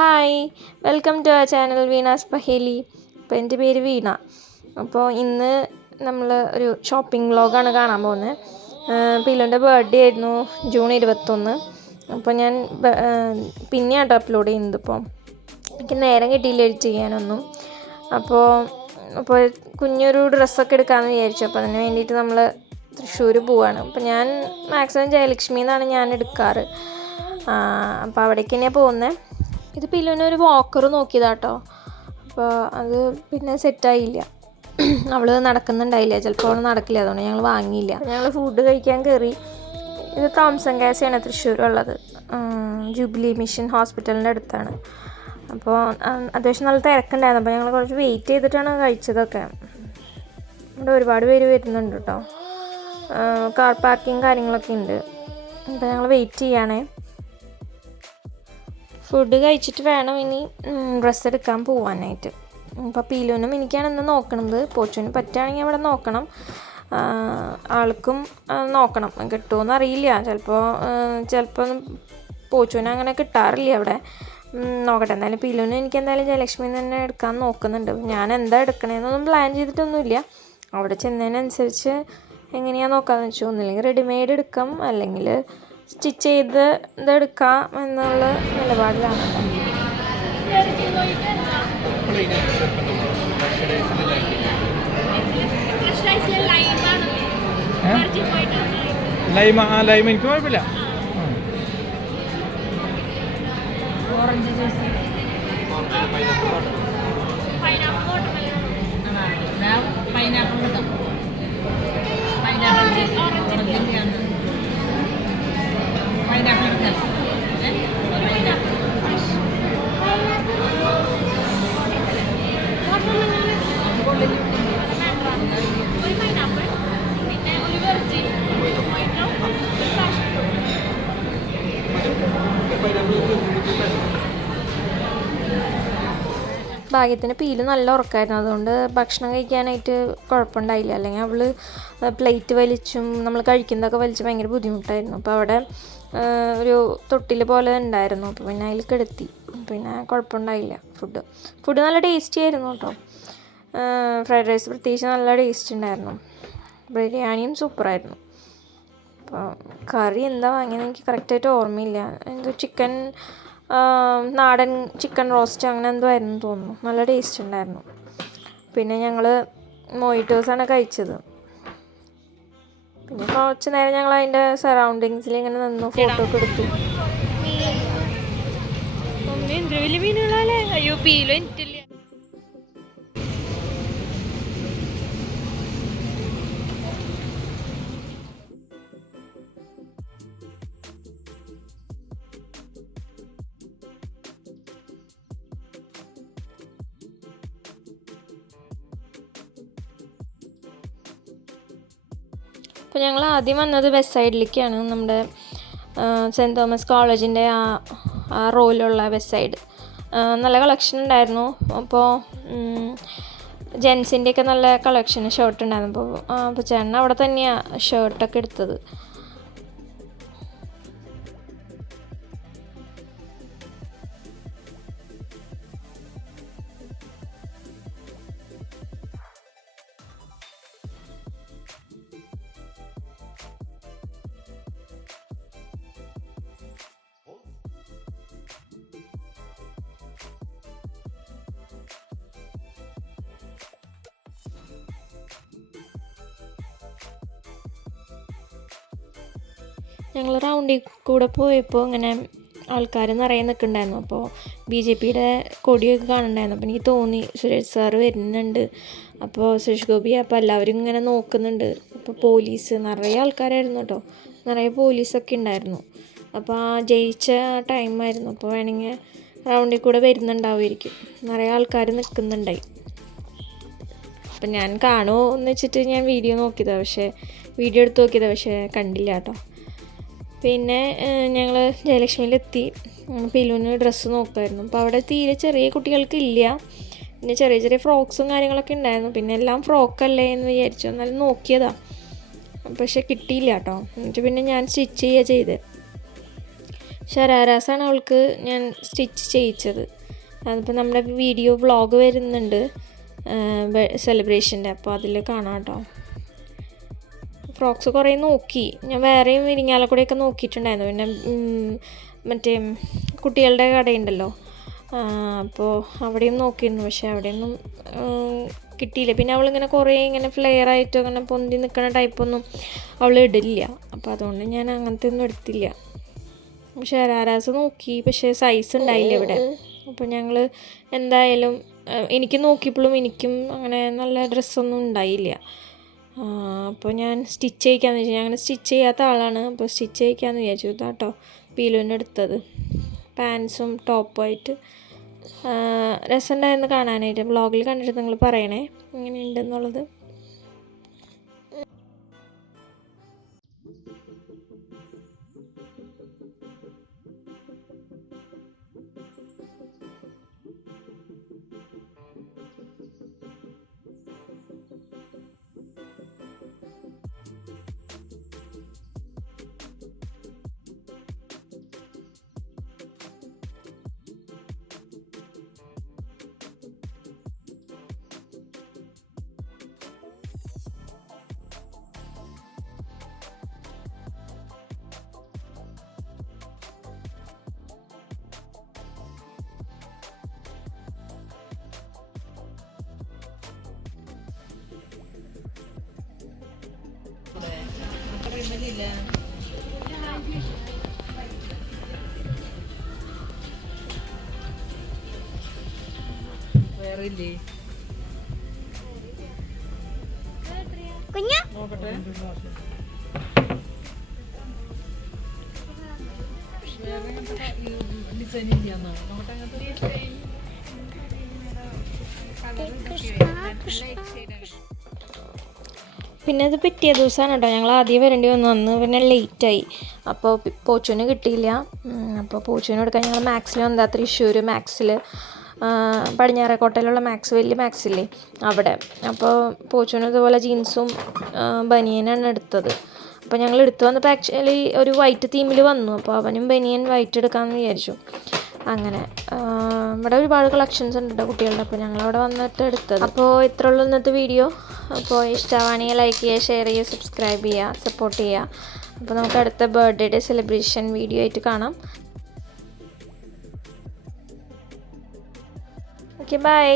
Hi. Welcome to ആ channel Veena's Paheli. അപ്പോൾ എന്റെ പേര് വീണ. അപ്പോൾ ഇന്ന് നമ്മൾ ഒരു ഷോപ്പിംഗ് വ്ളോഗാണ് കാണാൻ പോകുന്നത്. പില്ലുന്റെ ബർത്ത്ഡേ ആയിരുന്നു ജൂൺ ഇരുപത്തൊന്ന്. അപ്പോൾ ഞാൻ പിന്നെയാട്ടോ അപ്ലോഡ് ചെയ്യുന്നത് ഇപ്പോൾ എനിക്ക് നേരം കിട്ടിയില്ല എഡിറ്റ് ചെയ്യാനൊന്നും. അപ്പോൾ അപ്പോൾ കുഞ്ഞൊരു ഡ്രസ്സൊക്കെ എടുക്കാമെന്ന് വിചാരിച്ചു. അപ്പോൾ അതിന് വേണ്ടിയിട്ട് നമ്മൾ തൃശ്ശൂർ പോവാണ്. അപ്പോൾ ഞാൻ മാക്സിമം ജയലക്ഷ്മി എന്നാണ് ഞാൻ എടുക്കാറ്. അപ്പോൾ അവിടേക്ക് തന്നെയാണ് പോകുന്നത് ഇത് പിന്നെ ഒരു വാക്കർ നോക്കിയതാട്ടോ. അപ്പോൾ അത് പിന്നെ സെറ്റായില്ല അവൾ നടക്കുന്നുണ്ടായില്ല. ചിലപ്പോൾ അവൾ നടക്കില്ല. അതുകൊണ്ട് ഞങ്ങൾ വാങ്ങിയില്ല. ഞങ്ങൾ ഫുഡ് കഴിക്കാൻ കയറി ഇത് തോംസൺ ഗ്യാസയാണ് തൃശ്ശൂരുള്ളത്. ജൂബിലി മിഷൻ ഹോസ്പിറ്റലിന്റെ അടുത്താണ്. അപ്പോൾ അത്യാവശ്യം നല്ല തിരക്കുണ്ടായിരുന്നു. അപ്പോൾ ഞങ്ങൾ കുറച്ച് വെയിറ്റ് ചെയ്തിട്ടാണ് കഴിച്ചതൊക്കെ. ഇവിടെ ഒരുപാട് പേര് വരുന്നുണ്ട് കേട്ടോ കാർ പാർക്കിങ് കാര്യങ്ങളൊക്കെ ഉണ്ട്. അപ്പോൾ ഞങ്ങൾ വെയിറ്റ് ചെയ്യണേ. ഫുഡ് കഴിച്ചിട്ട് വേണം ഇനി ഡ്രസ്സ് എടുക്കാൻ പോവാനായിട്ട്. അപ്പോൾ പീലുവിനും എനിക്കാണ് ഇന്ന് നോക്കണത്. പോച്ചുവിന് പറ്റുകയാണെങ്കിൽ അവിടെ നോക്കണം. ആൾക്കും നോക്കണം. കിട്ടുമോയെന്ന് അറിയില്ല. ചിലപ്പോൾ ചിലപ്പോൾ പോച്ചുവിന് അങ്ങനെ കിട്ടാറില്ല അവിടെ. നോക്കട്ടെ. എന്തായാലും പിലുവിന് എനിക്ക് എന്തായാലും ജയലക്ഷ്മി തന്നെ എടുക്കാൻ നോക്കുന്നുണ്ട്. ഞാൻ എന്താ എടുക്കണേന്നൊന്നും പ്ലാൻ ചെയ്തിട്ടൊന്നുമില്ല. അവിടെ ചെന്നതിനനുസരിച്ച് എങ്ങനെയാണ് നോക്കാമെന്ന് വെച്ചു. ഒന്നില്ലെങ്കിൽ റെഡിമെയ്ഡ് എടുക്കാം. അല്ലെങ്കിൽ സ്റ്റിച്ച് ചെയ്ത് ഇതെടുക്കാം എന്നുള്ള നിലപാടിലാണ്. ലൈമ ആ ലൈമ എനിക്ക് കുഴപ്പമില്ല. Orange juice. Pineapple pineapple pineapple juice ഓറഞ്ചിന്റെയാണ് ഭാഗ്യത്തിന് പീൽ നല്ല ഉറക്കമായിരുന്നു അതുകൊണ്ട് ഭക്ഷണം കഴിക്കാനായിട്ട് കുഴപ്പമുണ്ടായില്ല. അല്ലെങ്കിൽ അവൾ പ്ലേറ്റ് വലിച്ചും നമ്മൾ കഴിക്കുന്നതൊക്കെ വലിച്ചും ഭയങ്കര ബുദ്ധിമുട്ടായിരുന്നു. അപ്പോൾ അവിടെ ഒരു തൊട്ടിൽ പോലെ ഉണ്ടായിരുന്നു. അപ്പോൾ പിന്നെ അതിൽ കിടത്തി. പിന്നെ കുഴപ്പമുണ്ടായില്ല ഫുഡ് ഫുഡ് നല്ല ടേസ്റ്റി ആയിരുന്നു കേട്ടോ. ഫ്രൈഡ് റൈസ് പ്രത്യേകിച്ച് നല്ല ടേസ്റ്റ് ഉണ്ടായിരുന്നു. ബിരിയാണിയും സൂപ്പറായിരുന്നു അപ്പോൾ കറി എന്താ വാങ്ങിയത് എനിക്ക് കറക്റ്റായിട്ട് ഓർമ്മയില്ല. എന്തോ ചിക്കൻ നാടൻ ചിക്കൻ റോസ്റ്റ് അങ്ങനെ എന്തോ ആയിരുന്നു തോന്നുന്നു നല്ല ടേസ്റ്റ് ഉണ്ടായിരുന്നു പിന്നെ ഞങ്ങൾ മൊയ്റ്റോസാണ് കഴിച്ചത് പിന്നെ കുറച്ച് നേരം ഞങ്ങൾ അതിന്റെ സറൗണ്ടിങ്സിൽ ഇങ്ങനെ നിന്നു ഫോട്ടോ ഒക്കെ എടുത്തു അയ്യോ പീലോ അപ്പോൾ ഞങ്ങൾ ആദ്യം വന്നത് വെസ്റ്റ് സൈഡിലേക്കാണ് നമ്മുടെ സെന്റ് തോമസ് കോളേജിന്റെ ആ ആ റോയിലുള്ള വെസ്റ്റ് സൈഡ് നല്ല കളക്ഷൻ ഉണ്ടായിരുന്നു. അപ്പോൾ ജെൻസിന്റെയൊക്കെ നല്ല കളക്ഷൻ ഷർട്ട് ഉണ്ടായിരുന്നു. അപ്പോൾ അപ്പോൾ ചേട്ടൻ അവിടെ തന്നെയാണ് ഷർട്ടൊക്കെ എടുത്തത്. ഞങ്ങൾ റൗണ്ടിൽ കൂടെ പോയപ്പോൾ ഇങ്ങനെ ആൾക്കാർ നിറയെ നിൽക്കുന്നുണ്ടായിരുന്നു അപ്പോൾ ബി ജെ പിയുടെ കൊടിയൊക്കെ കാണുന്നുണ്ടായിരുന്നു. അപ്പോൾ എനിക്ക് തോന്നി സുരേഷ് സാറ് വരുന്നുണ്ട്. അപ്പോൾ സുരേഷ് ഗോപി അപ്പോൾ എല്ലാവരും ഇങ്ങനെ നോക്കുന്നുണ്ട്. അപ്പോൾ പോലീസ് നിറയെ ആൾക്കാരായിരുന്നു കേട്ടോ. നിറയെ പോലീസൊക്കെ ഉണ്ടായിരുന്നു. അപ്പോൾ ആ ജയിച്ച ടൈമായിരുന്നു അപ്പോൾ വേണമെങ്കിൽ റൗണ്ടിൽ കൂടെ വരുന്നുണ്ടാവുമായിരിക്കും. നിറയെ ആൾക്കാർ നിൽക്കുന്നുണ്ടായി അപ്പം ഞാൻ കാണുമോ എന്ന് വെച്ചിട്ട് ഞാൻ വീഡിയോ നോക്കിയതാണ് പക്ഷേ വീഡിയോ എടുത്ത് നോക്കിയതാണ് പക്ഷേ കണ്ടില്ല കേട്ടോ. പിന്നെ ഞങ്ങൾ ജയലക്ഷ്മിയിലെത്തി. പിലുവിന് ഡ്രസ്സ് നോക്കുമായിരുന്നു അപ്പോൾ അവിടെ തീരെ ചെറിയ കുട്ടികൾക്ക് ഇല്ല. പിന്നെ ചെറിയ ചെറിയ ഫ്രോക്സും കാര്യങ്ങളൊക്കെ ഉണ്ടായിരുന്നു. പിന്നെ എല്ലാം ഫ്രോക്കല്ലേ എന്ന് വിചാരിച്ചു. എന്നാലും നോക്കിയതാ. പക്ഷെ കിട്ടിയില്ല കേട്ടോ. എന്നിട്ട് പിന്നെ ഞാൻ സ്റ്റിച്ച് ചെയ്യുക ചെയ്ത്. ശരാരാസാണ് അവൾക്ക് ഞാൻ സ്റ്റിച്ച് ചെയ്യിച്ചത്. അതിപ്പോൾ നമ്മുടെ വീഡിയോ വ്ളോഗ് വരുന്നുണ്ട്. സെലിബ്രേഷന്റെ അപ്പോൾ അതിൽ കാണാം കേട്ടോ. ഫ്രോക്സ് കുറേ നോക്കി. ഞാൻ വേറെയും ഇരിങ്ങാലക്കുടയൊക്കെ നോക്കിയിട്ടുണ്ടായിരുന്നു. പിന്നെ മറ്റേ കുട്ടികളുടെ കടയുണ്ടല്ലോ. അപ്പോൾ അവിടെയും നോക്കിയിരുന്നു. പക്ഷെ അവിടെയൊന്നും കിട്ടിയില്ല. പിന്നെ അവളിങ്ങനെ കുറേ ഇങ്ങനെ ഫ്ലെയർ ആയിട്ടോ അങ്ങനെ പൊന്തി നിൽക്കുന്ന ടൈപ്പൊന്നും അവൾ ഇടില്ല അപ്പോൾ അതുകൊണ്ട് ഞാൻ അങ്ങനത്തെ ഒന്നും എടുത്തില്ല. ഷരാരാസ് നോക്കി. പക്ഷേ സൈസ് ഉണ്ടായില്ല ഇവിടെ. അപ്പോൾ ഞങ്ങൾ എന്തായാലും എനിക്ക് നോക്കിയപ്പോഴും എനിക്കും അങ്ങനെ നല്ല ഡ്രസ്സൊന്നും ഉണ്ടായില്ല. അപ്പോൾ ഞാൻ സ്റ്റിച്ച് ചെയ്യിക്കാന്ന് ഞാൻ അങ്ങനെ സ്റ്റിച്ച് ചെയ്യാത്ത ആളാണ്. അപ്പോൾ സ്റ്റിച്ച് ചെയ്യിക്കാന്ന് വിചാരിച്ചു. ഇതാട്ടോ പീലുവിന് എടുത്തത് പാൻസും ടോപ്പുമായിട്ട് രസമുണ്ടായിരുന്നു കാണാനായിട്ട്. ബ്ലോഗിൽ കണ്ടിട്ട് നിങ്ങൾ പറയണേ. എങ്ങനെയുണ്ടെന്നുള്ളത് വേറില്ലേ നോക്കട്ടെ. ഡിസൈൻ ഇല്ലാന്നോ നോക്കട്ടെ അങ്ങനത്തെ പിന്നെ അത് പിറ്റേ ദിവസമാണ് കേട്ടോ. ഞങ്ങൾ ആദ്യം വരേണ്ടി വന്നു. അന്ന് പിന്നെ ലേറ്റായി അപ്പോൾ പോച്ചുവിന് കിട്ടിയില്ല. അപ്പോൾ പോച്ചുവിന് കൊടുക്കാൻ ഞങ്ങൾ മാക്സിൽ വന്നതാ തൃശ്ശൂർ മാക്സിൽ പടിഞ്ഞാറേക്കോട്ടയിലുള്ള മാക്സ് വലിയ മാക്സില്ലേ അവിടെ. അപ്പോൾ പോച്ചുവിന് ഇതുപോലെ ജീൻസും ബനിയനാണ് എടുത്തത്. അപ്പോൾ ഞങ്ങൾ എടുത്തു വന്നപ്പോൾ ആക്ച്വലി ഒരു വൈറ്റ് തീമിൽ വന്നു. അപ്പോൾ അവനും ബനിയൻ വൈറ്റ് എടുക്കാമെന്ന് വിചാരിച്ചു. അങ്ങനെ ഇവിടെ ഒരുപാട് കളക്ഷൻസ് ഉണ്ട് കേട്ടോ കുട്ടികളുടെ. അപ്പോൾ ഞങ്ങളവിടെ വന്നിട്ട് എടുത്തത്. അപ്പോൾ ഇത്ര ഉള്ളൂ ഇന്നത്തെ വീഡിയോ അപ്പോൾ ഇഷ്ടമാണെങ്കിൽ ലൈക്ക് ചെയ്യുക ഷെയർ ചെയ്യുക സബ്സ്ക്രൈബ് ചെയ്യുക സപ്പോർട്ട് ചെയ്യുക. അപ്പോൾ നമുക്ക് അടുത്ത ബർത്ത്ഡേയുടെ സെലിബ്രേഷൻ വീഡിയോ ആയിട്ട് കാണാം. Okay bye